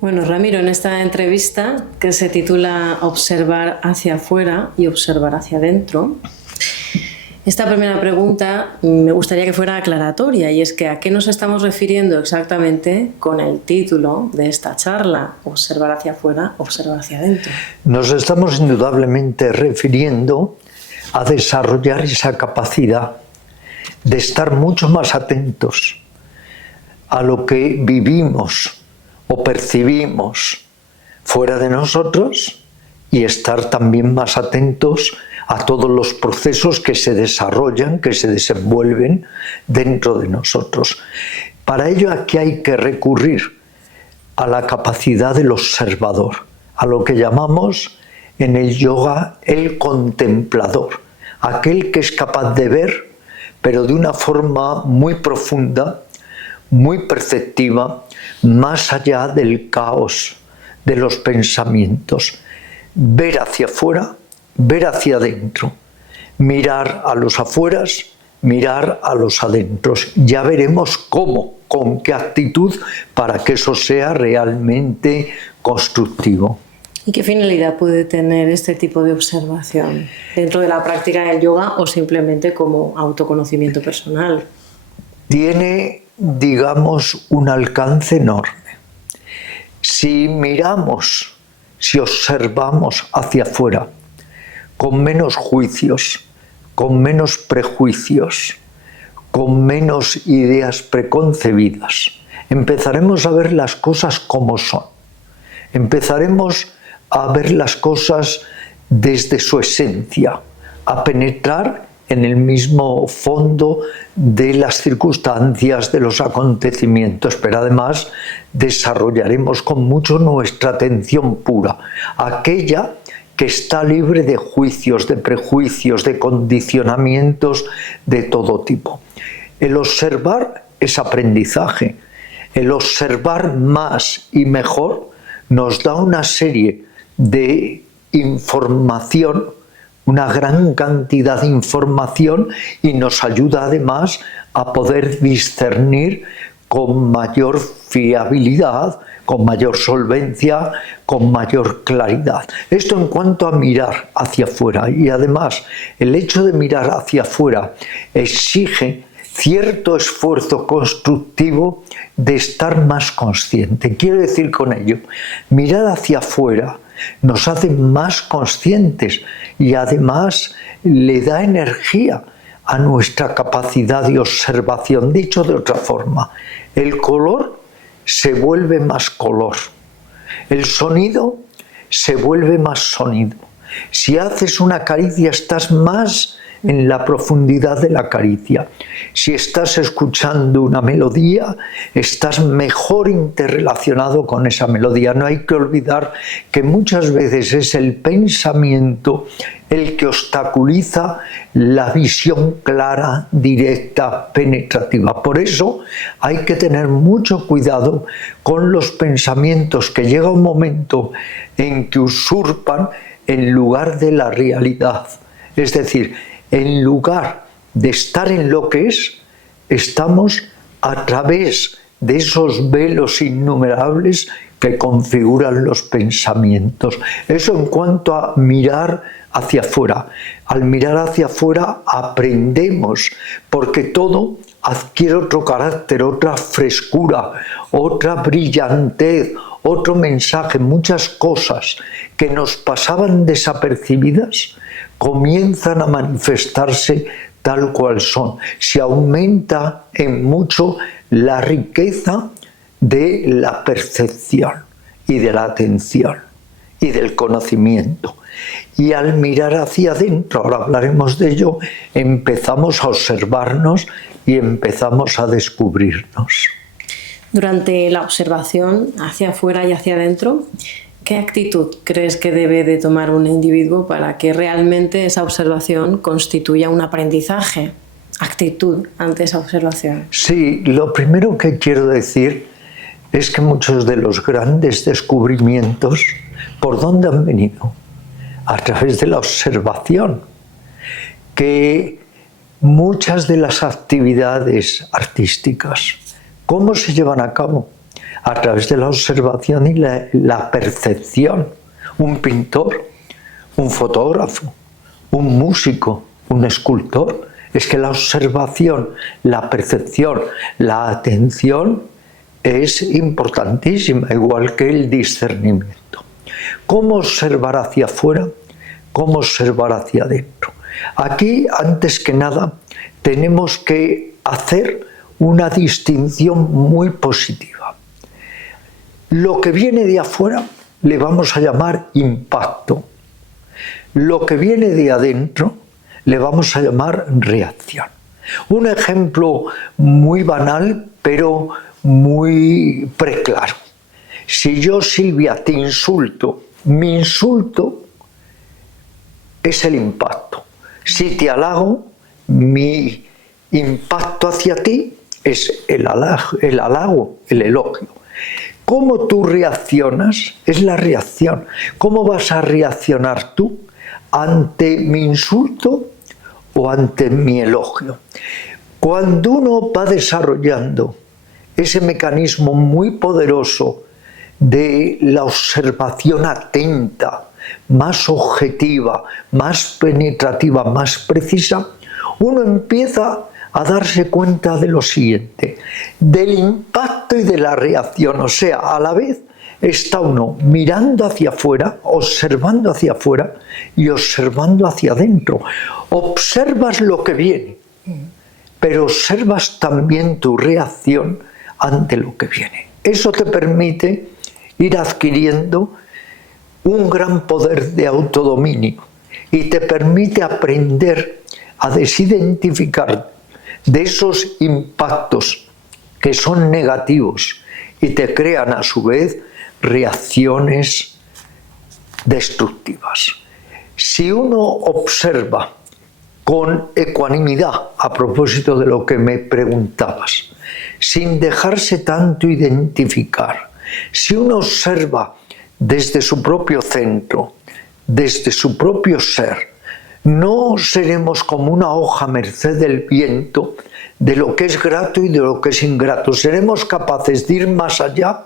Bueno, Ramiro, en esta entrevista que se titula Observar hacia afuera y observar hacia adentro, esta primera pregunta me gustaría que fuera aclaratoria, y es que ¿a qué nos estamos refiriendo exactamente con el título de esta charla? Observar hacia afuera, observar hacia adentro. Nos estamos indudablemente refiriendo a desarrollar esa capacidad de estar mucho más atentos a lo que vivimos o percibimos fuera de nosotros y estar también más atentos a todos los procesos que se desarrollan, que se desenvuelven dentro de nosotros. Para ello aquí hay que recurrir a la capacidad del observador, a lo que llamamos en el yoga el contemplador, aquel que es capaz de ver, pero de una forma muy profunda, muy perceptiva, más allá del caos de los pensamientos. Ver hacia afuera, ver hacia adentro, mirar a los afueras, mirar a los adentros. Ya veremos cómo, con qué actitud, para que eso sea realmente constructivo. ¿Y qué finalidad puede tener este tipo de observación dentro de la práctica del yoga o simplemente como autoconocimiento personal? Tiene, digamos, un alcance enorme. Si miramos, si observamos hacia afuera, con menos juicios, con menos prejuicios, con menos ideas preconcebidas, empezaremos a ver las cosas como son. Empezaremos a ver las cosas desde su esencia, a penetrar en el mismo fondo de las circunstancias, de los acontecimientos, pero además desarrollaremos con mucho nuestra atención pura, aquella que está libre de juicios, de prejuicios, de condicionamientos de todo tipo. El observar es aprendizaje. El observar más y mejor nos da una serie de información, una gran cantidad de información, y nos ayuda además a poder discernir con mayor fiabilidad, con mayor solvencia, con mayor claridad. Esto en cuanto a mirar hacia afuera. Y además, el hecho de mirar hacia afuera exige cierto esfuerzo constructivo de estar más consciente. Quiero decir con ello, mirar hacia afuera nos hace más conscientes y además le da energía a nuestra capacidad de observación. Dicho de otra forma, el color se vuelve más color, el sonido se vuelve más sonido. Si haces una caricia, estás más en la profundidad de la caricia. Si estás escuchando una melodía, estás mejor interrelacionado con esa melodía. No hay que olvidar que muchas veces es el pensamiento el que obstaculiza la visión clara, directa, penetrativa. Por eso hay que tener mucho cuidado con los pensamientos, que llega un momento en que usurpan el lugar de la realidad. Es decir, en lugar de estar en lo que es, estamos a través de esos velos innumerables que configuran los pensamientos. Eso en cuanto a mirar hacia afuera. Al mirar hacia afuera aprendemos, porque todo adquiere otro carácter, otra frescura, otra brillantez, otro mensaje. Muchas cosas que nos pasaban desapercibidas comienzan a manifestarse tal cual son. Se aumenta en mucho la riqueza de la percepción y de la atención y del conocimiento. Y al mirar hacia adentro, ahora hablaremos de ello, empezamos a observarnos y empezamos a descubrirnos. Durante la observación hacia afuera y hacia adentro, ¿qué actitud crees que debe de tomar un individuo para que realmente esa observación constituya un aprendizaje? Actitud ante esa observación. Sí, lo primero que quiero decir es que muchos de los grandes descubrimientos, ¿por dónde han venido? A través de la observación. Que muchas de las actividades artísticas, ¿cómo se llevan a cabo? a través de la observación y la percepción. Un pintor, un fotógrafo, un músico, un escultor. Es que la observación, la percepción, la atención es importantísima, igual que el discernimiento. ¿Cómo observar hacia afuera? ¿Cómo observar hacia adentro? Aquí, antes que nada, tenemos que hacer una distinción muy positiva. Lo que viene de afuera le vamos a llamar impacto. Lo que viene de adentro le vamos a llamar reacción. Un ejemplo muy banal, pero muy preclaro. Si yo, Silvia, te insulto, mi insulto es el impacto. Si te halago, mi impacto hacia ti es el halago, el elogio. Cómo tú reaccionas es la reacción. ¿Cómo vas a reaccionar tú ante mi insulto o ante mi elogio? Cuando uno va desarrollando ese mecanismo muy poderoso de la observación atenta, más objetiva, más penetrativa, más precisa, uno empieza a darse cuenta de lo siguiente, del impacto y de la reacción. O sea, a la vez está uno mirando hacia afuera, observando hacia afuera y observando hacia adentro. Observas lo que viene, pero observas también tu reacción ante lo que viene. Eso te permite ir adquiriendo un gran poder de autodominio y te permite aprender a desidentificar de esos impactos que son negativos y te crean a su vez reacciones destructivas. Si uno observa con ecuanimidad, a propósito de lo que me preguntabas, sin dejarse tanto identificar, si uno observa desde su propio centro, desde su propio ser, no seremos como una hoja a merced del viento de lo que es grato y de lo que es ingrato. Seremos capaces de ir más allá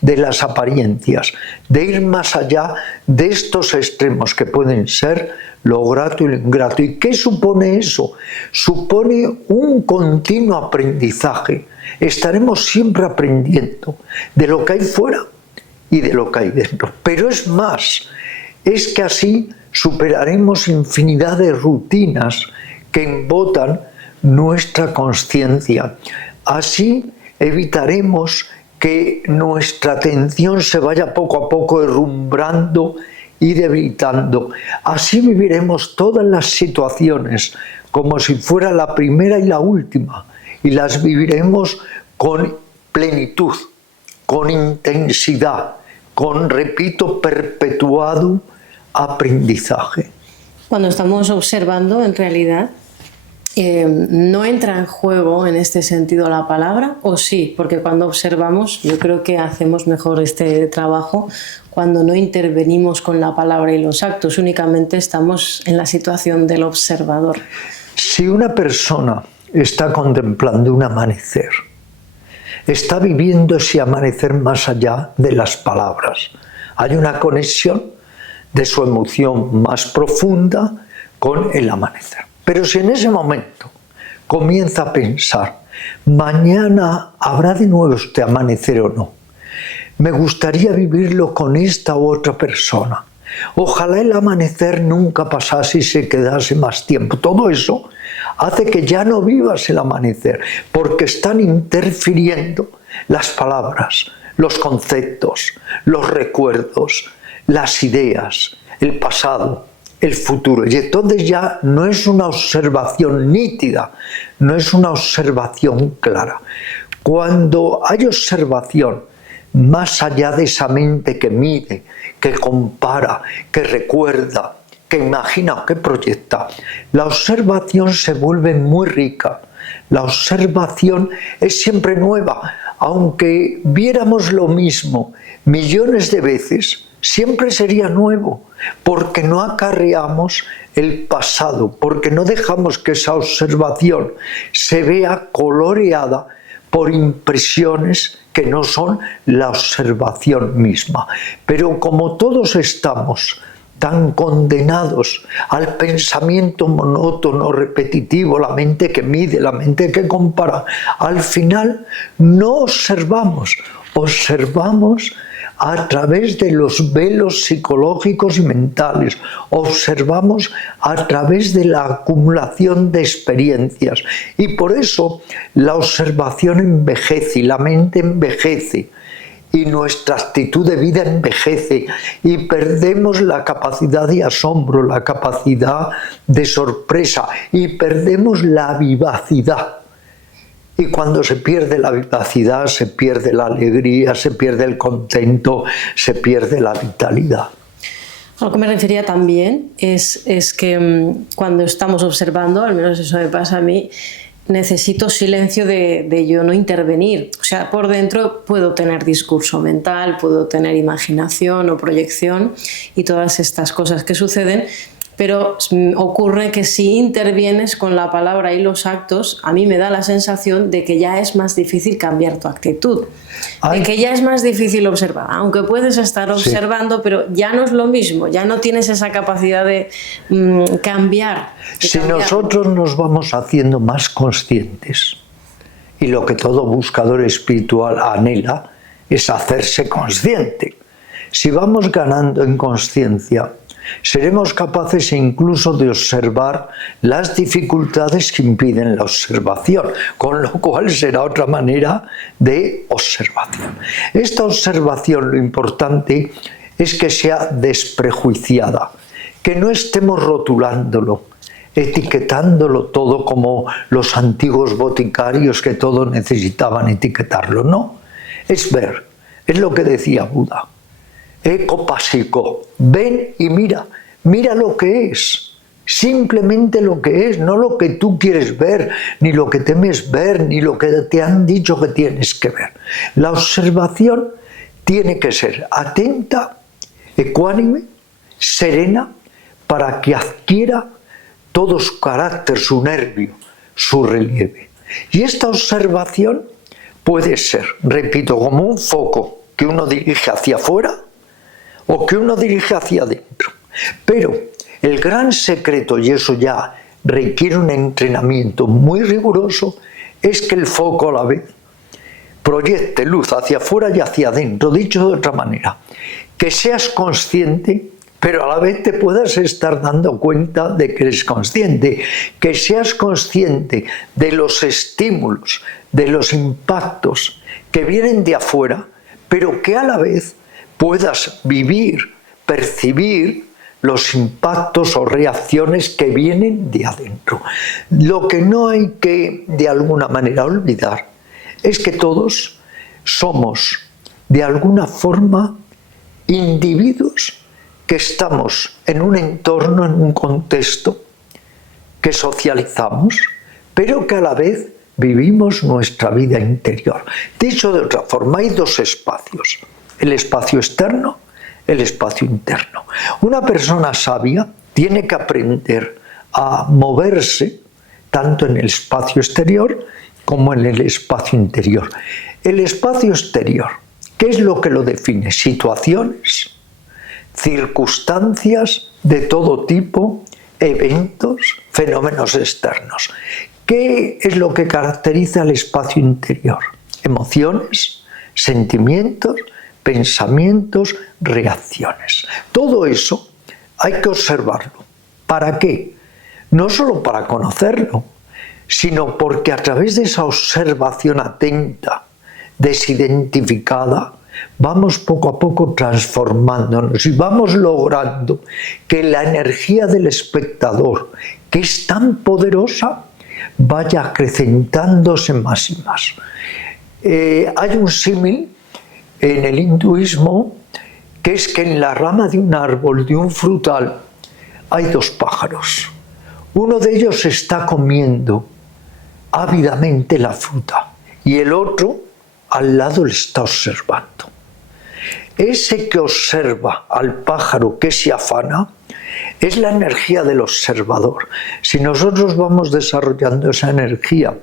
de las apariencias, de ir más allá de estos extremos que pueden ser lo grato y lo ingrato. ¿Y qué supone eso? Supone un continuo aprendizaje. Estaremos siempre aprendiendo de lo que hay fuera y de lo que hay dentro. Pero es más, es que así superaremos infinidad de rutinas que embotan nuestra conciencia. Así evitaremos que nuestra atención se vaya poco a poco herrumbrando y debilitando. Así viviremos todas las situaciones como si fuera la primera y la última, y las viviremos con plenitud, con intensidad, con, repito, perpetuado aprendizaje. Cuando estamos observando, en realidad, ¿no entra en juego en este sentido la palabra? ¿O sí? Porque cuando observamos, yo creo que hacemos mejor este trabajo cuando no intervenimos con la palabra y los actos, únicamente estamos en la situación del observador. Si una persona está contemplando un amanecer, está viviendo ese amanecer más allá de las palabras. Hay una conexión de su emoción más profunda con el amanecer. Pero si en ese momento comienza a pensar, mañana habrá de nuevo este amanecer o no, me gustaría vivirlo con esta u otra persona, ojalá el amanecer nunca pasase y se quedase más tiempo. Todo eso hace que ya no vivas el amanecer, porque están interfiriendo las palabras, los conceptos, los recuerdos, las ideas, el pasado, el futuro. Y entonces ya no es una observación nítida, no es una observación clara. Cuando hay observación más allá de esa mente que mide, que compara, que recuerda, que imagina o que proyecta, la observación se vuelve muy rica. La observación es siempre nueva. Aunque viéramos lo mismo millones de veces, siempre sería nuevo, porque no acarreamos el pasado, porque no dejamos que esa observación se vea coloreada por impresiones que no son la observación misma. Pero como todos estamos tan condenados al pensamiento monótono, repetitivo, la mente que mide, la mente que compara, al final no observamos, observamos a través de los velos psicológicos y mentales, observamos a través de la acumulación de experiencias, y por eso la observación envejece y la mente envejece y nuestra actitud de vida envejece y perdemos la capacidad de asombro, la capacidad de sorpresa y perdemos la vivacidad. Y cuando se pierde la vivacidad, se pierde la alegría, se pierde el contento, se pierde la vitalidad. A lo que me refería también es que cuando estamos observando, al menos eso me pasa a mí, necesito silencio de yo no intervenir. O sea, por dentro puedo tener discurso mental, puedo tener imaginación o proyección y todas estas cosas que suceden, pero ocurre que si intervienes con la palabra y los actos, a mí me da la sensación de que ya es más difícil cambiar tu actitud, de que ya es más difícil observar, aunque puedes estar observando, pero ya no es lo mismo, ya no tienes esa capacidad de cambiar. Si nosotros nos vamos haciendo más conscientes, y lo que todo buscador espiritual anhela es hacerse consciente, si vamos ganando en conciencia, seremos capaces incluso de observar las dificultades que impiden la observación, con lo cual será otra manera de observación. Esta observación, lo importante es que sea desprejuiciada, que no estemos rotulándolo, etiquetándolo todo como los antiguos boticarios que todo necesitaban etiquetarlo. No, es ver, es lo que decía Buda. Ecopásico, ven y mira, mira lo que es, simplemente lo que es, no lo que tú quieres ver, ni lo que temes ver, ni lo que te han dicho que tienes que ver. La observación tiene que ser atenta, ecuánime, serena, para que adquiera todo su carácter, su nervio, su relieve. Y esta observación puede ser, repito, como un foco que uno dirige hacia afuera, o que uno dirige hacia adentro. Pero el gran secreto, y eso ya requiere un entrenamiento muy riguroso, es que el foco a la vez proyecte luz hacia afuera y hacia adentro. Dicho de otra manera, que seas consciente, pero a la vez te puedas estar dando cuenta de que eres consciente, que seas consciente de los estímulos, de los impactos que vienen de afuera, pero que a la vez puedas vivir, percibir los impactos o reacciones que vienen de adentro. Lo que no hay que, de alguna manera, olvidar es que todos somos, de alguna forma, individuos que estamos en un entorno, en un contexto, que socializamos, pero que a la vez vivimos nuestra vida interior. Dicho de otra forma, hay dos espacios. El espacio externo, el espacio interno. Una persona sabia tiene que aprender a moverse tanto en el espacio exterior como en el espacio interior. El espacio exterior, ¿qué es lo que lo define? Situaciones, circunstancias de todo tipo, eventos, fenómenos externos. ¿Qué es lo que caracteriza al espacio interior? Emociones, sentimientos, pensamientos, reacciones. Todo eso hay que observarlo. ¿Para qué? No solo para conocerlo, sino porque a través de esa observación atenta, desidentificada, vamos poco a poco transformándonos y vamos logrando que la energía del espectador, que es tan poderosa, vaya acrecentándose más y más. Hay un símil en el hinduismo, que es que en la rama de un árbol, de un frutal, hay dos pájaros. Uno de ellos está comiendo ávidamente la fruta y el otro al lado le está observando. Ese que observa al pájaro que se afana es la energía del observador. Si nosotros vamos desarrollando esa energía,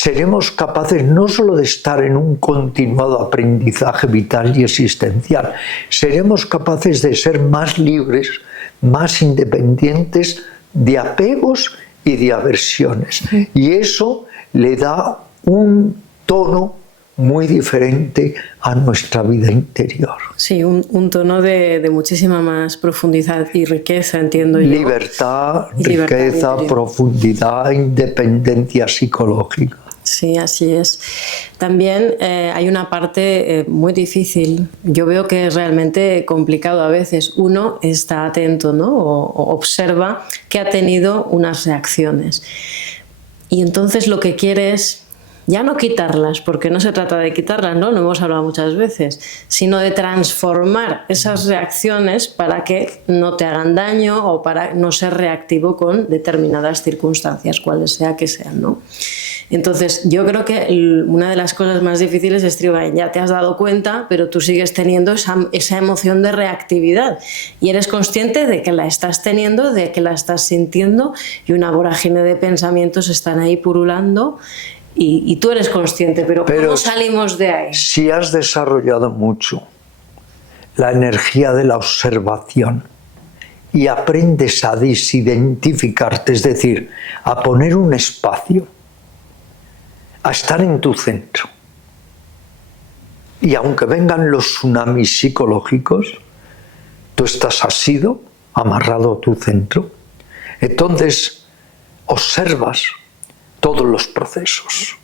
seremos capaces no solo de estar en un continuado aprendizaje vital y existencial, seremos capaces de ser más libres, más independientes de apegos y de aversiones. Y eso le da un tono muy diferente a nuestra vida interior. Sí, un tono de muchísima más profundidad y riqueza, entiendo yo. Libertad, riqueza, profundidad, independencia psicológica. Sí, así es. También hay una parte muy difícil. Yo veo que es realmente complicado a veces. Uno está atento, ¿no? o observa que ha tenido unas reacciones. Y entonces lo que quiere es ya no quitarlas, porque no se trata de quitarlas, ¿no? Lo hemos hablado muchas veces, sino de transformar esas reacciones para que no te hagan daño o para no ser reactivo con determinadas circunstancias, cuales sea que sean, ¿no? Entonces, yo creo que una de las cosas más difíciles es, ya te has dado cuenta, pero tú sigues teniendo esa emoción de reactividad y eres consciente de que la estás teniendo, de que la estás sintiendo y una vorágine de pensamientos están ahí purulando y tú eres consciente, pero ¿cómo salimos de ahí? Si has desarrollado mucho la energía de la observación y aprendes a desidentificarte, es decir, a poner un espacio, a estar en tu centro. Y aunque vengan los tsunamis psicológicos, tú estás asido, amarrado a tu centro. Entonces, observas todos los procesos.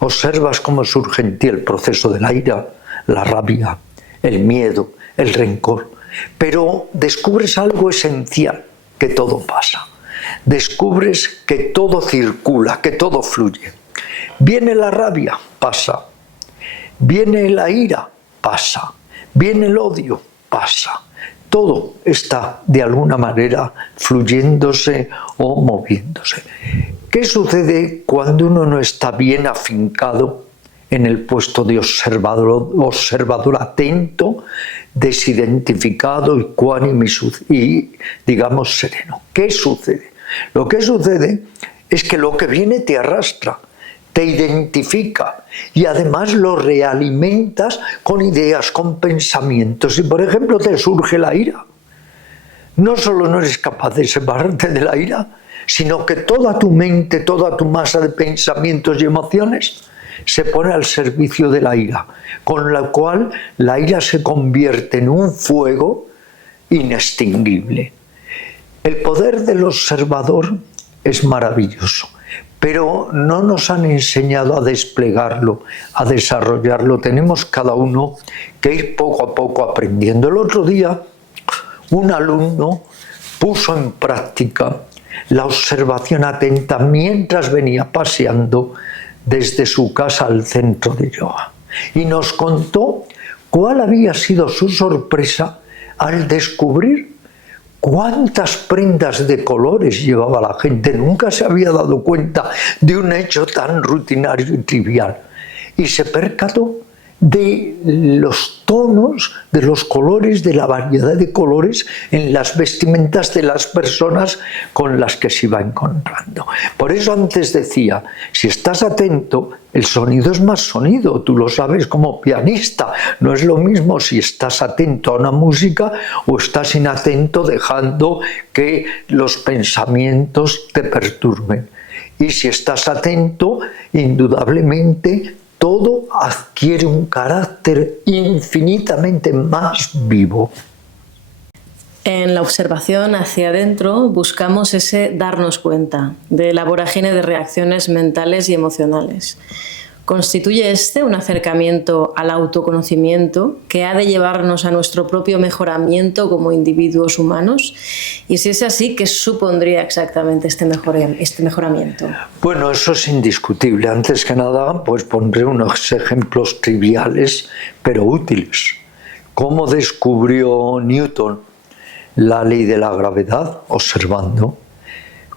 Observas cómo surge en ti el proceso de la ira, la rabia, el miedo, el rencor. Pero descubres algo esencial, que todo pasa. Descubres que todo circula, que todo fluye. Viene la rabia, pasa. Viene la ira, pasa. Viene el odio, pasa. Todo está de alguna manera fluyéndose o moviéndose. ¿Qué sucede cuando uno no está bien afincado en el puesto de observador atento, desidentificado, ecuánime y, digamos, sereno? ¿Qué sucede? Lo que sucede es que lo que viene te arrastra, te identifica y además lo realimentas con ideas, con pensamientos. Si por ejemplo te surge la ira, no solo no eres capaz de separarte de la ira, sino que toda tu mente, toda tu masa de pensamientos y emociones se pone al servicio de la ira, con la cual la ira se convierte en un fuego inextinguible. El poder del observador es maravilloso, pero no nos han enseñado a desplegarlo, a desarrollarlo. Tenemos cada uno que ir poco a poco aprendiendo. El otro día, un alumno puso en práctica la observación atenta mientras venía paseando desde su casa al centro de yoga. Y nos contó cuál había sido su sorpresa al descubrir cuántas prendas de colores llevaba la gente. Nunca se había dado cuenta de un hecho tan rutinario y trivial. Y se percató de los tonos, de los colores, de la variedad de colores en las vestimentas de las personas con las que se iba encontrando. Por eso antes decía, si estás atento, el sonido es más sonido, tú lo sabes como pianista. No es lo mismo si estás atento a una música o estás inatento dejando que los pensamientos te perturben. Y si estás atento, indudablemente, todo adquiere un carácter infinitamente más vivo. En la observación hacia adentro buscamos ese darnos cuenta de la vorágine de reacciones mentales y emocionales. ¿Constituye un acercamiento al autoconocimiento que ha de llevarnos a nuestro propio mejoramiento como individuos humanos? Y si es así, ¿qué supondría exactamente este mejoramiento? Bueno, eso es indiscutible. Antes que nada, pues pondré unos ejemplos triviales, pero útiles. ¿Cómo descubrió Newton la ley de la gravedad? Observando.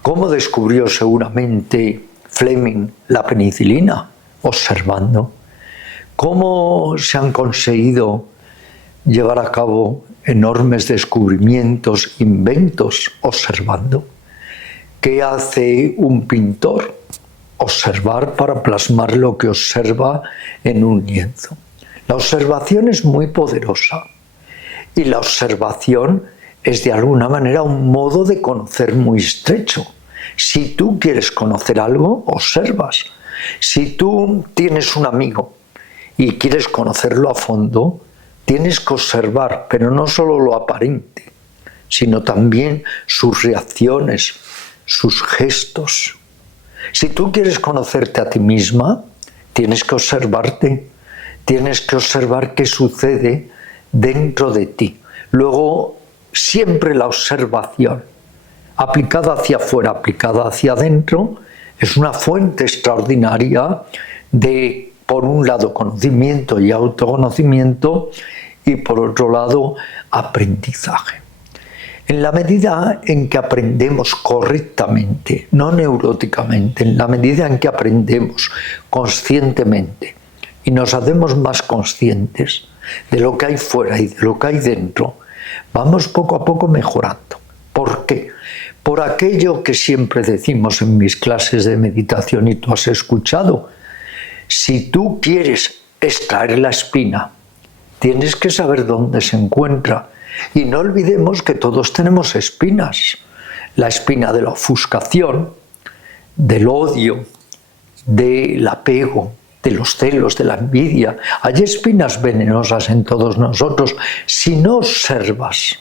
¿Cómo descubrió seguramente Fleming la penicilina? Observando. ¿Cómo se han conseguido llevar a cabo enormes descubrimientos, inventos? Observando. ¿Qué hace un pintor observar para plasmar lo que observa en un lienzo. La observación es muy poderosa y la observación es de alguna manera un modo de conocer muy estrecho. Si tú quieres conocer algo, observas. Si tú tienes un amigo y quieres conocerlo a fondo, tienes que observar, pero no solo lo aparente, sino también sus reacciones, sus gestos. Si tú quieres conocerte a ti misma, tienes que observarte, tienes que observar qué sucede dentro de ti. Luego, siempre la observación, aplicada hacia afuera, aplicada hacia adentro, es una fuente extraordinaria de, por un lado, conocimiento y autoconocimiento, y por otro lado, aprendizaje. En la medida en que aprendemos correctamente, no neuróticamente, en la medida en que aprendemos conscientemente y nos hacemos más conscientes de lo que hay fuera y de lo que hay dentro, vamos poco a poco mejorando. ¿Por qué? Por aquello que siempre decimos en mis clases de meditación y tú has escuchado. Si tú quieres extraer la espina, tienes que saber dónde se encuentra. Y no olvidemos que todos tenemos espinas. La espina de la ofuscación, del odio, del apego, de los celos, de la envidia. Hay espinas venenosas en todos nosotros. Si no observas,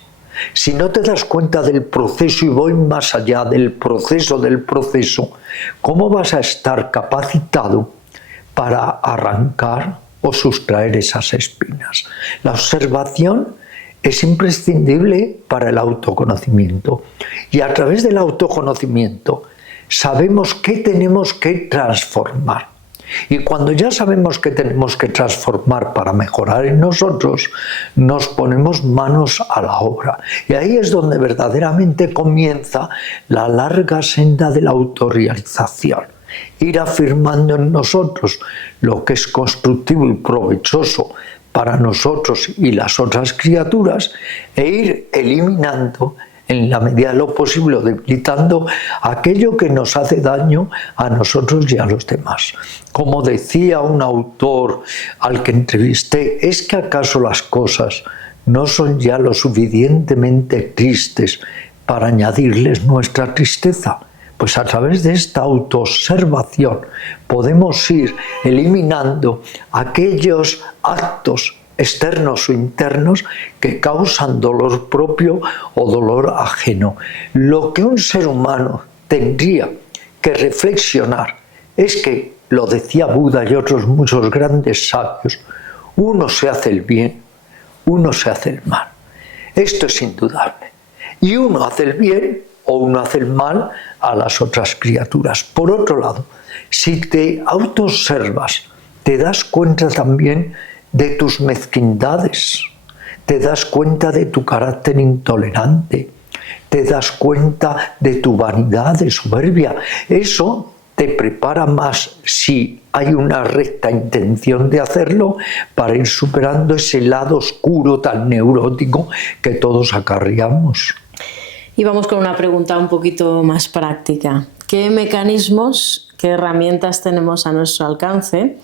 si no te das cuenta del proceso y voy más allá del proceso, ¿cómo vas a estar capacitado para arrancar o sustraer esas espinas? La observación es imprescindible para el autoconocimiento. Y a través del autoconocimiento sabemos qué tenemos que transformar. Y cuando ya sabemos qué tenemos que transformar para mejorar en nosotros, nos ponemos manos a la obra. Y ahí es donde verdaderamente comienza la larga senda de la autorrealización. Ir afirmando en nosotros lo que es constructivo y provechoso para nosotros y las otras criaturas, e ir eliminando en la medida de lo posible, debilitando aquello que nos hace daño a nosotros y a los demás. Como decía un autor al que entrevisté, ¿es que acaso las cosas no son ya lo suficientemente tristes para añadirles nuestra tristeza? Pues a través de esta autoobservación podemos ir eliminando aquellos actos externos o internos que causan dolor propio o dolor ajeno. Lo que un ser humano tendría que reflexionar es que, lo decía Buda y otros muchos grandes sabios, uno se hace el bien, uno se hace el mal. Esto es indudable. Y uno hace el bien o uno hace el mal a las otras criaturas. Por otro lado, si te autoobservas, te das cuenta también de tus mezquindades, te das cuenta de tu carácter intolerante, te das cuenta de tu vanidad, de soberbia. Eso te prepara más, si hay una recta intención de hacerlo, para ir superando ese lado oscuro tan neurótico que todos acarreamos. Y vamos con una pregunta un poquito más práctica. ¿Qué mecanismos, qué herramientas tenemos a nuestro alcance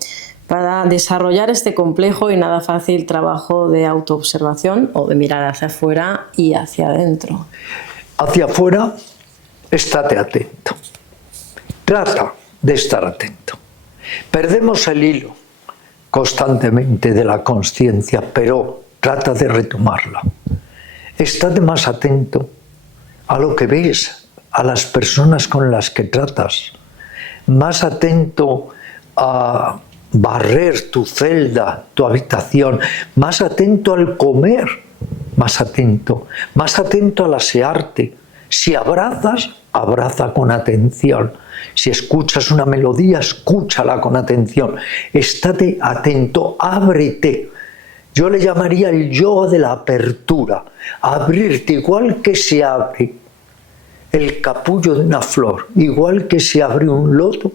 para desarrollar este complejo y nada fácil trabajo de autoobservación o de mirar hacia afuera y hacia adentro? Hacia afuera, estate atento. Trata de estar atento. Perdemos el hilo constantemente de la consciencia, pero trata de retomarla. Estate más atento a lo que ves, a las personas con las que tratas, más atento a barrer tu celda, tu habitación, más atento al comer, más atento al asearte. Si abrazas, abraza con atención. Si escuchas una melodía, escúchala con atención. Estate atento, ábrete. Yo le llamaría el yoga de la apertura. Abrirte, igual que se abre el capullo de una flor, igual que se abre un loto.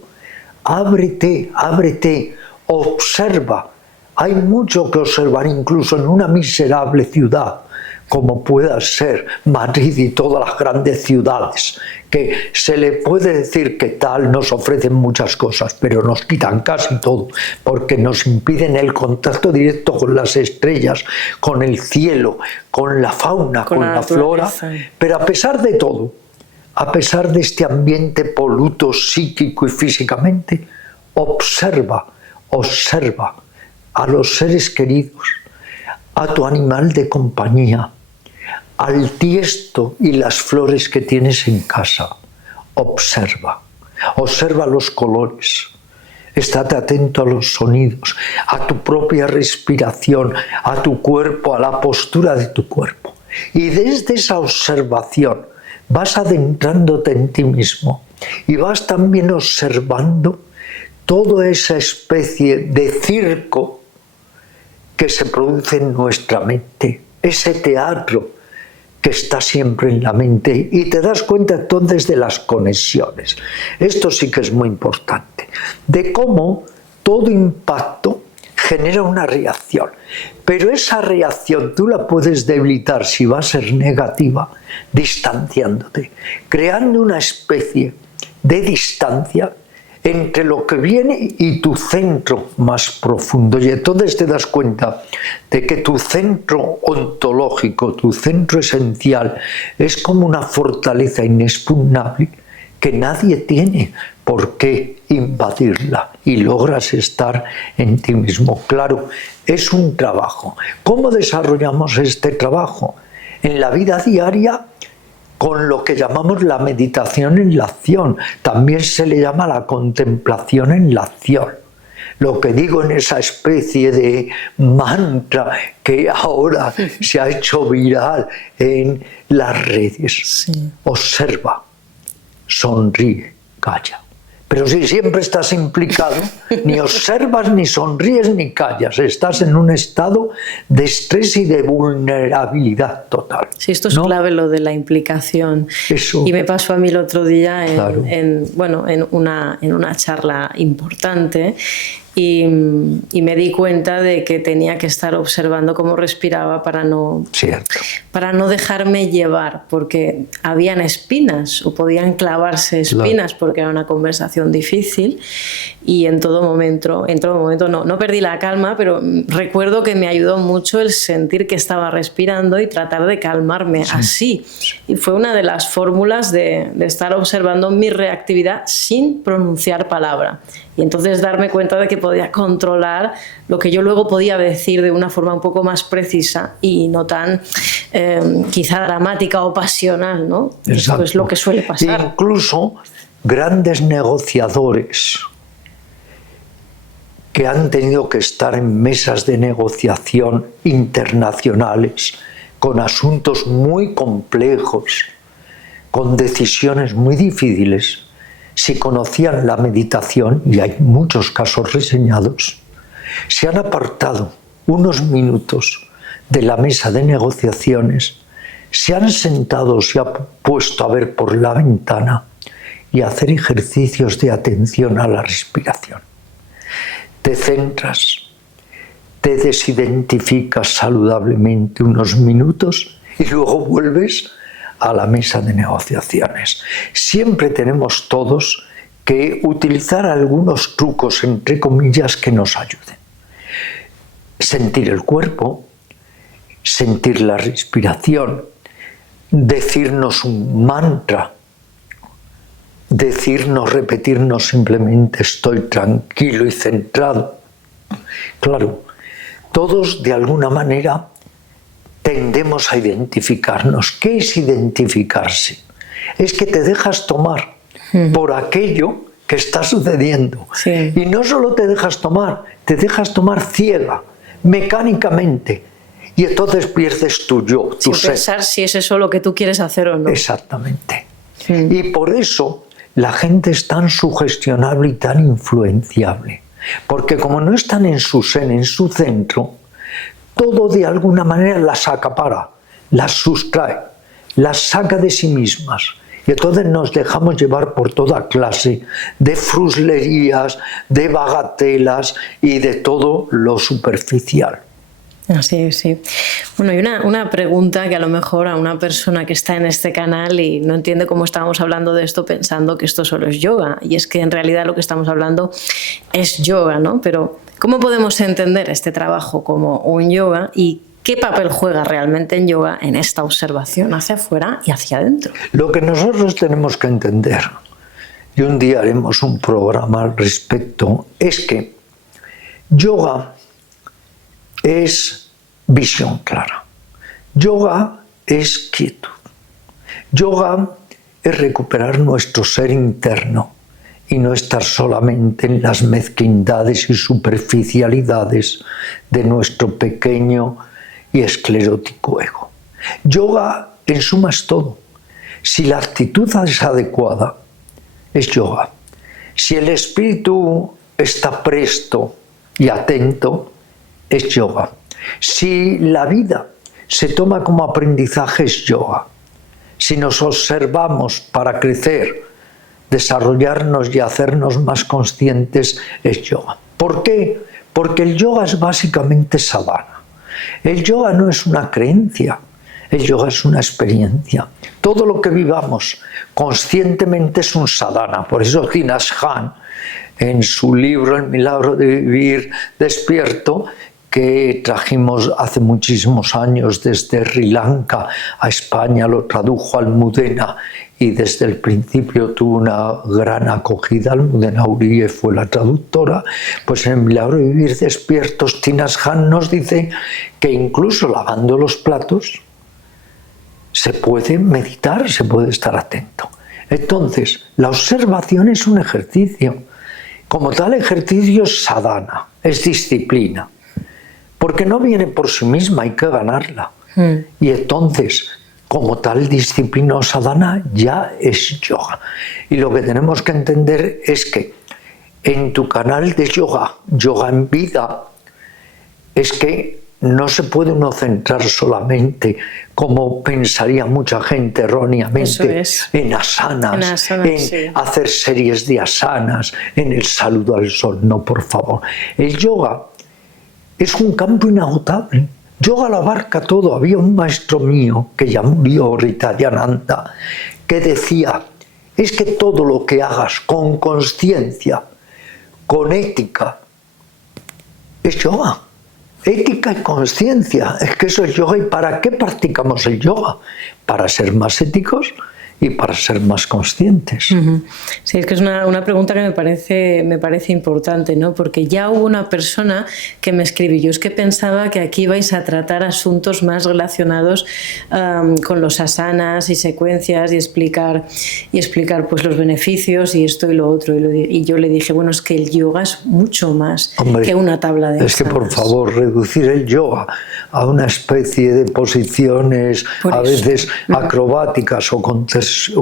Ábrete, ábrete, observa. Hay mucho que observar incluso en una miserable ciudad como pueda ser Madrid y todas las grandes ciudades, que se le puede decir que tal nos ofrecen muchas cosas, pero nos quitan casi todo, porque nos impiden el contacto directo con las estrellas, con el cielo, con la fauna, con la flora. Pero a pesar de todo, a pesar de este ambiente poluto psíquico y físicamente, observa a los seres queridos, a tu animal de compañía, al tiesto y las flores que tienes en casa. Observa los colores, estate atento a los sonidos, a tu propia respiración, a tu cuerpo, a la postura de tu cuerpo. Y desde esa observación vas adentrándote en ti mismo y vas también observando toda esa especie de circo que se produce en nuestra mente, ese teatro que está siempre en la mente, y te das cuenta entonces de las conexiones. Esto sí que es muy importante, de cómo todo impacto genera una reacción, pero esa reacción tú la puedes debilitar, si va a ser negativa, distanciándote, creando una especie de distancia entre lo que viene y tu centro más profundo. Y entonces te das cuenta de que tu centro ontológico, tu centro esencial, es como una fortaleza inexpugnable que nadie tiene por qué invadirla, y logras estar en ti mismo. Claro, es un trabajo. ¿Cómo desarrollamos este trabajo? En la vida diaria, con lo que llamamos la meditación en la acción. También se le llama la contemplación en la acción. Lo que digo en esa especie de mantra que ahora se ha hecho viral en las redes. Sí. Observa, sonríe, calla. Pero si siempre estás implicado, ni observas, ni sonríes, ni callas. Estás en un estado de estrés y de vulnerabilidad total. Sí, esto es clave, lo de la implicación. Eso. Y me pasó a mí el otro día Claro. en una charla importante, y me di cuenta de que tenía que estar observando cómo respiraba para no dejarme llevar, porque habían espinas o podían clavarse espinas, porque era una conversación difícil, y en todo momento no perdí la calma, pero recuerdo que me ayudó mucho el sentir que estaba respirando y tratar de calmarme así. Y fue una de las fórmulas de estar observando mi reactividad sin pronunciar palabra. Y entonces darme cuenta de que podía controlar lo que yo luego podía decir de una forma un poco más precisa y no tan quizá dramática o pasional, ¿no? Eso es lo que suele pasar. Incluso grandes negociadores que han tenido que estar en mesas de negociación internacionales con asuntos muy complejos, con decisiones muy difíciles, si conocían la meditación, y hay muchos casos reseñados, se han apartado unos minutos de la mesa de negociaciones, se han sentado, se han puesto a ver por la ventana y a hacer ejercicios de atención a la respiración. Te centras, te desidentificas saludablemente unos minutos y luego vuelves a la mesa de negociaciones. Siempre tenemos todos que utilizar algunos trucos, entre comillas, que nos ayuden. Sentir el cuerpo, sentir la respiración, decirnos un mantra, repetirnos simplemente estoy tranquilo y centrado. Claro, todos de alguna manera tendemos a identificarnos. ¿Qué es identificarse? Es que te dejas tomar por aquello que está sucediendo. Sí. Y no solo te dejas tomar ciega, mecánicamente. Y entonces pierdes tu yo, tu Sin pensar si es eso lo que tú quieres hacer o no. Exactamente. Y por eso la gente es tan sugestionable y tan influenciable. Porque como no están en su sen, en su centro, todo de alguna manera las acapara, las sustrae, las saca de sí mismas. Y entonces nos dejamos llevar por toda clase de fruslerías, de bagatelas y de todo lo superficial. Así, sí. Bueno, hay una pregunta que a lo mejor a una persona que está en este canal y no entiende cómo estábamos hablando de esto pensando que esto solo es yoga, y es que en realidad lo que estamos hablando es yoga, ¿no? Pero ¿cómo podemos entender este trabajo como un yoga y qué papel juega realmente en yoga en esta observación hacia afuera y hacia adentro? Lo que nosotros tenemos que entender, y un día haremos un programa al respecto, es que yoga es visión clara. Yoga es quietud. Yoga es recuperar nuestro ser interno y no estar solamente en las mezquindades y superficialidades de nuestro pequeño y esclerótico ego. Yoga, en suma, es todo. Si la actitud es adecuada, es yoga. Si el espíritu está presto y atento, es yoga. Si la vida se toma como aprendizaje, es yoga. Si nos observamos para crecer, desarrollarnos y hacernos más conscientes, es yoga. ¿Por qué? Porque el yoga es básicamente sadhana. El yoga no es una creencia, el yoga es una experiencia. Todo lo que vivamos conscientemente es un sadhana. Por eso Thich Nhat, en su libro El milagro de vivir despierto, que trajimos hace muchísimos años desde Sri Lanka a España, lo tradujo Almudena y desde el principio tuvo una gran acogida. Almudena Uribe fue la traductora. Pues en El milagro de vivir despiertos, Thich Nhat nos dice que incluso lavando los platos se puede meditar, se puede estar atento. Entonces, la observación es un ejercicio. Como tal ejercicio es sadhana, es disciplina. Porque no viene por sí misma, hay que ganarla. Y entonces, como tal disciplina o sadhana, ya es yoga. Y lo que tenemos que entender es que en tu canal de yoga, Yoga en Vida, es que no se puede uno centrar solamente, como pensaría mucha gente erróneamente, en asanas, en hacer series de asanas, en el saludo al sol. No, por favor. El yoga es un campo inagotable. Yoga lo abarca todo. Había un maestro mío, que ya murió, Ritayananda, que decía, es que todo lo que hagas con conciencia, con ética, es yoga. Ética y conciencia, es que eso es yoga. ¿Y para qué practicamos el yoga? Para ser más éticos y para ser más conscientes. Sí, es que es una pregunta que me parece importante, ¿no? Porque ya hubo una persona que me escribió, yo es que pensaba que aquí vais a tratar asuntos más relacionados con los asanas y secuencias y explicar pues los beneficios y esto y lo otro. Y yo le dije, bueno, es que el yoga es mucho más que una tabla de asanas. Es que, por favor, reducir el yoga a una especie de posiciones a veces acrobáticas o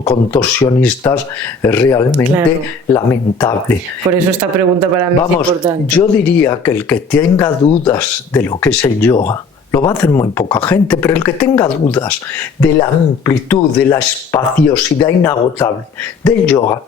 contorsionistas es realmente lamentable. Por eso esta pregunta para mí es importante. Yo diría que el que tenga dudas de lo que es el yoga, lo va a hacer muy poca gente, pero el que tenga dudas de la amplitud, de la espaciosidad inagotable del yoga,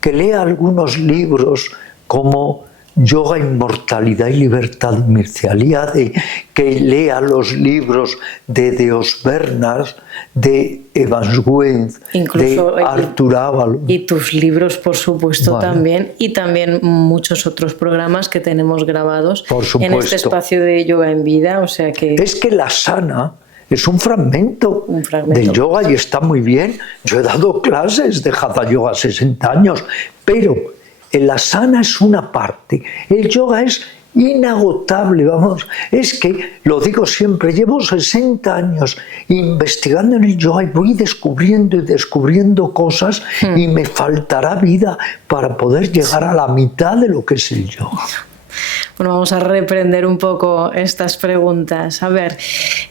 que lea algunos libros como Yoga, Inmortalidad y Libertad de Mircea Eliade, que lea los libros de Deos Bernard, de Evans Wentz, de Arthur Avalon. Y tus libros, por supuesto, también, y también muchos otros programas que tenemos grabados en este espacio de Yoga en Vida. O sea que... Es que la asana es un fragmento del yoga y está muy bien. Yo he dado clases de Hatha Yoga 60 años, pero el asana es una parte. El yoga es inagotable, vamos. Es que, lo digo siempre, llevo 60 años investigando en el yoga y voy descubriendo y descubriendo cosas y me faltará vida para poder llegar a la mitad de lo que es el yoga. Bueno, vamos a reprender un poco estas preguntas. A ver,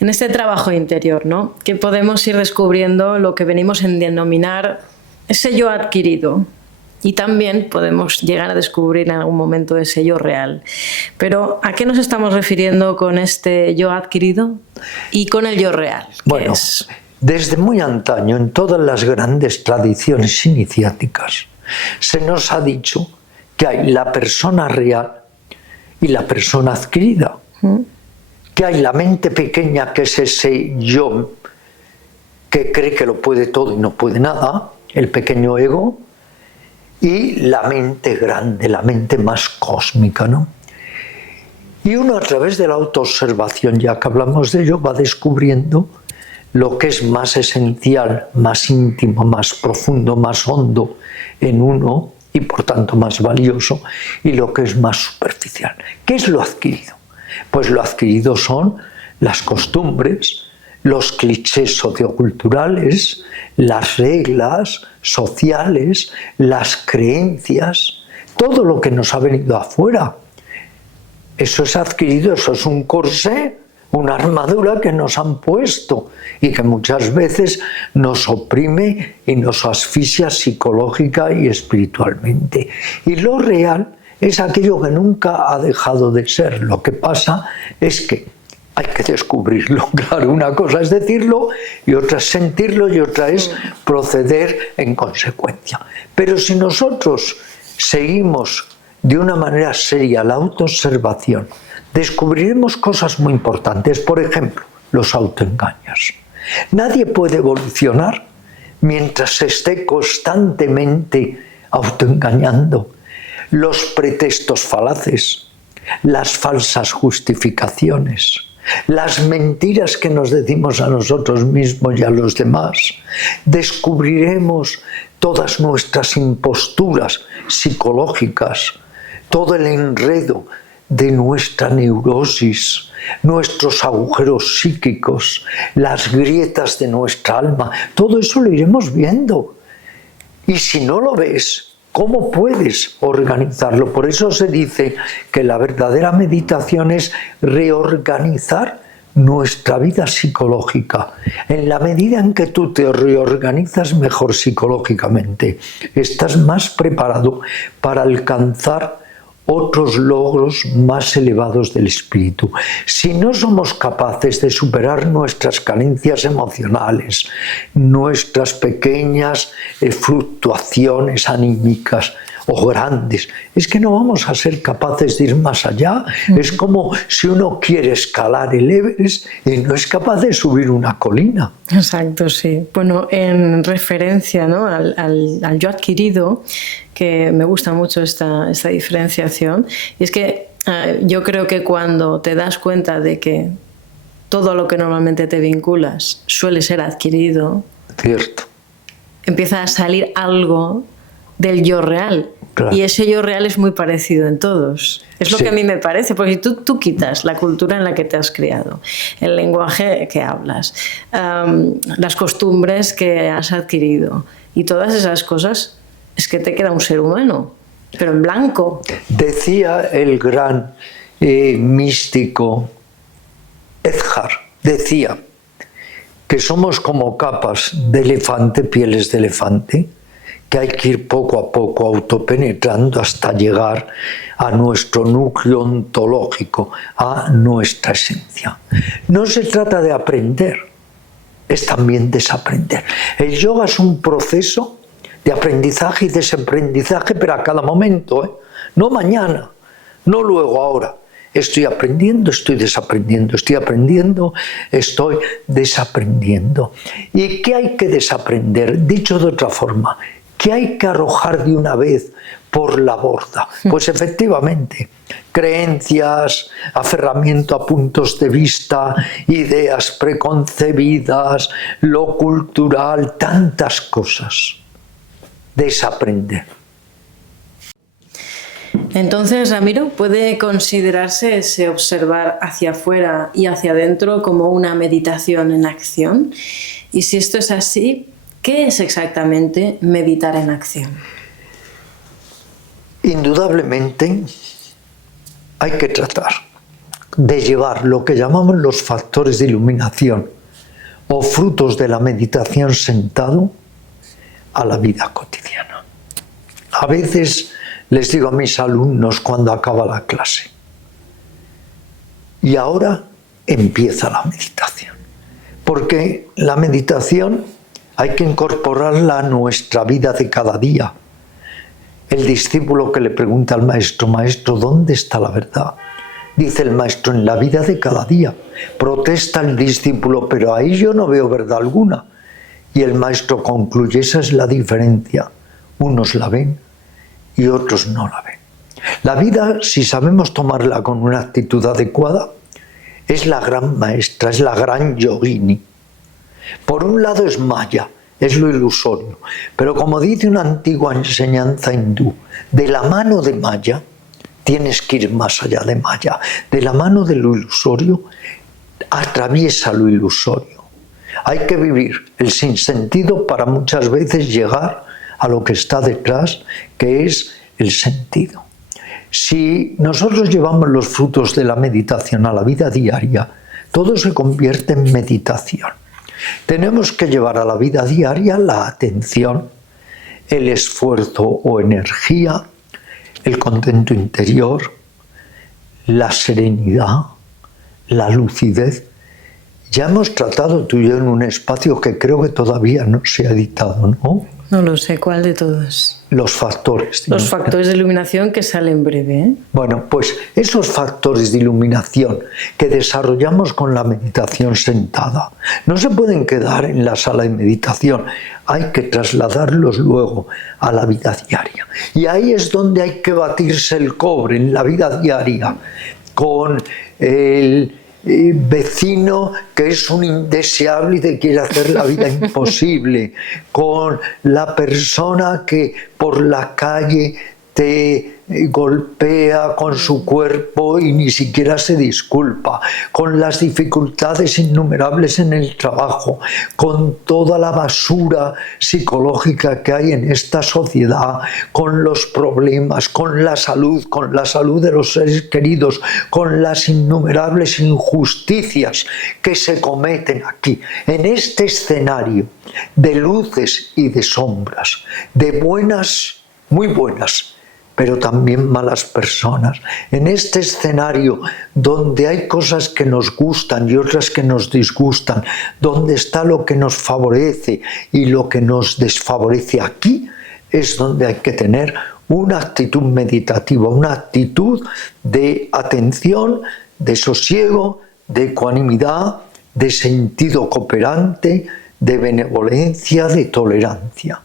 en este trabajo interior, ¿no? Que podemos ir descubriendo lo que venimos a denominar ese yo adquirido. Y también podemos llegar a descubrir en algún momento ese yo real. Pero, ¿a qué nos estamos refiriendo con este yo adquirido y con el yo real? Bueno, desde muy antaño, en todas las grandes tradiciones iniciáticas, se nos ha dicho que hay la persona real y la persona adquirida. que hay la mente pequeña, que es ese yo que cree que lo puede todo y no puede nada, el pequeño ego, y la mente grande, la mente más cósmica, ¿no? Y uno, a través de la autoobservación, ya que hablamos de ello, va descubriendo lo que es más esencial, más íntimo, más profundo, más hondo en uno y por tanto más valioso, y lo que es más superficial. ¿Qué es lo adquirido? Pues lo adquirido son las costumbres, los clichés socioculturales, las reglas sociales, las creencias, todo lo que nos ha venido afuera. Eso es adquirido, eso es un corsé, una armadura que nos han puesto y que muchas veces nos oprime y nos asfixia psicológica y espiritualmente. Y lo real es aquello que nunca ha dejado de ser. Lo que pasa es que hay que descubrirlo. Claro, una cosa es decirlo y otra es sentirlo y otra es proceder en consecuencia. Pero si nosotros seguimos de una manera seria la autoobservación, descubriremos cosas muy importantes. Por ejemplo, los autoengaños. Nadie puede evolucionar mientras se esté constantemente autoengañando. Los pretextos falaces, las falsas justificaciones, las mentiras que nos decimos a nosotros mismos y a los demás. Descubriremos todas nuestras imposturas psicológicas, todo el enredo de nuestra neurosis, nuestros agujeros psíquicos, las grietas de nuestra alma. Todo eso lo iremos viendo. Y si no lo ves, ¿cómo puedes organizarlo? Por eso se dice que la verdadera meditación es reorganizar nuestra vida psicológica. En la medida en que tú te reorganizas mejor psicológicamente, estás más preparado para alcanzar otros logros más elevados del espíritu. Si no somos capaces de superar nuestras carencias emocionales, nuestras pequeñas fluctuaciones anímicas o grandes, es que no vamos a ser capaces de ir más allá. Es como si uno quiere escalar el Everest y no es capaz de subir una colina. Exacto, sí. Bueno, en referencia, ¿no?, al yo adquirido, que me gusta mucho esta diferenciación, y es que yo creo que cuando te das cuenta de que todo lo que normalmente te vinculas suele ser adquirido, cierto, empieza a salir algo del yo real. Claro. Y ese yo real es muy parecido en todos. Es lo que a mí me parece, porque si tú quitas la cultura en la que te has criado, el lenguaje que hablas, las costumbres que has adquirido y todas esas cosas, es que te queda un ser humano, pero en blanco. Decía el gran místico Edzard, decía que somos como capas de elefante, pieles de elefante, que hay que ir poco a poco autopenetrando hasta llegar a nuestro núcleo ontológico, a nuestra esencia. No se trata de aprender, es también desaprender. El yoga es un proceso de aprendizaje y desaprendizaje, pero a cada momento, no mañana, no luego, ahora. Estoy aprendiendo, estoy desaprendiendo, estoy aprendiendo, estoy desaprendiendo. ¿Y qué hay que desaprender? Dicho de otra forma, ¿qué hay que arrojar de una vez por la borda? Pues efectivamente, creencias, aferramiento a puntos de vista, ideas preconcebidas, lo cultural, tantas cosas. Desaprender. Entonces, Ramiro, ¿puede considerarse ese observar hacia afuera y hacia adentro como una meditación en acción? Y si esto es así, ¿qué es exactamente meditar en acción? Indudablemente hay que tratar de llevar lo que llamamos los factores de iluminación o frutos de la meditación sentado a la vida cotidiana. A veces les digo a mis alumnos cuando acaba la clase, y ahora empieza la meditación, porque la meditación hay que incorporarla a nuestra vida de cada día. El discípulo que le pregunta al maestro, maestro, ¿dónde está la verdad? dice el maestro, en la vida de cada día. Protesta el discípulo, pero ahí yo no veo verdad alguna. Y el maestro concluye, esa es la diferencia. Unos la ven y otros no la ven. La vida, si sabemos tomarla con una actitud adecuada, es la gran maestra, es la gran yogini. Por un lado es maya, es lo ilusorio, pero como dice una antigua enseñanza hindú, de la mano de maya tienes que ir más allá de maya, de la mano de lo ilusorio atraviesa lo ilusorio. Hay que vivir el sinsentido para muchas veces llegar a lo que está detrás, que es el sentido. Si nosotros llevamos los frutos de la meditación a la vida diaria, todo se convierte en meditación. Tenemos que llevar a la vida diaria la atención, el esfuerzo o energía, el contento interior, la serenidad, la lucidez. Ya hemos tratado tú y yo en un espacio que creo que todavía no se ha editado, ¿no? No lo sé, ¿cuál de todos? Los factores. Los factores de iluminación que salen en breve, ¿eh? Bueno, pues esos factores de iluminación que desarrollamos con la meditación sentada no se pueden quedar en la sala de meditación, hay que trasladarlos luego a la vida diaria. Y ahí es donde hay que batirse el cobre, en la vida diaria, con el vecino que es un indeseable y te quiere hacer la vida imposible, con la persona que por la calle te golpea con su cuerpo y ni siquiera se disculpa, con las dificultades innumerables en el trabajo, con toda la basura psicológica que hay en esta sociedad, con los problemas, con la salud de los seres queridos, con las innumerables injusticias que se cometen aquí, en este escenario de luces y de sombras, de buenas, muy buenas, pero también malas personas. En este escenario donde hay cosas que nos gustan y otras que nos disgustan, donde está lo que nos favorece y lo que nos desfavorece, aquí es donde hay que tener una actitud meditativa, una actitud de atención, de sosiego, de ecuanimidad, de sentido cooperante, de benevolencia, de tolerancia.